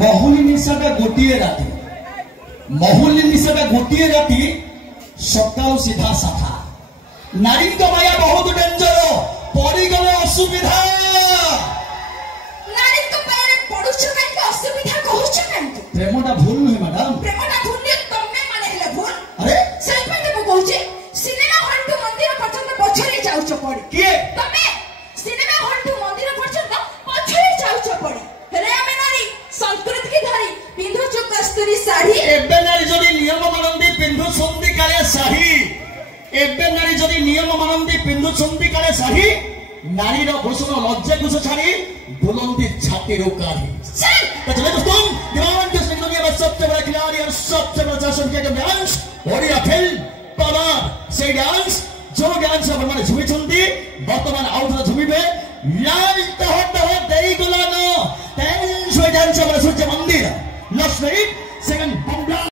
महुली निशाटा गोटे राति महुली निशाटा गोटे राति सकाल सीधा साफा नारी माया बहुत डेंजर पड़गल असुविधा प्रेमटा भूल नुहे मैडम प्रेमटा भूल नहीं तम्मे माने हेले भूल अरे सही पे तो कहूचे सिनेमा हॉल टू मंदिर पर्यंत पछरे जाउछ पड़ी के तम्मे सिनेमा हॉल टू मंदिर पर्यंत पछरे जाउछ पड़ी रे आमे नारी संस्कृत की धरी पिंधु छु कस्तूरी साड़ी एबे नारी जदी नियम मानंदी पिंधु संदी काले साड़ी एबे नारी जदी नियम मानंदी पिंधु संदी काले साड़ी नारी रो घोषणा लज्जा कुछ छाड़ी बुलंदी छाती रो काढ़ी तो चले दोस्तों दीवान के दुनिया में सबसे बड़ा खिलाड़ी और सबसे बड़ा शासन के डांस ओडिया फिल्म पावर से डांस जो डांस अपन माने झुमी छंदी वर्तमान आउट झुमी पे लाल तह देई गला न टेंस वे डांस वाला सूर्य मंदिर लास्ट नाइट सेकंड बंगला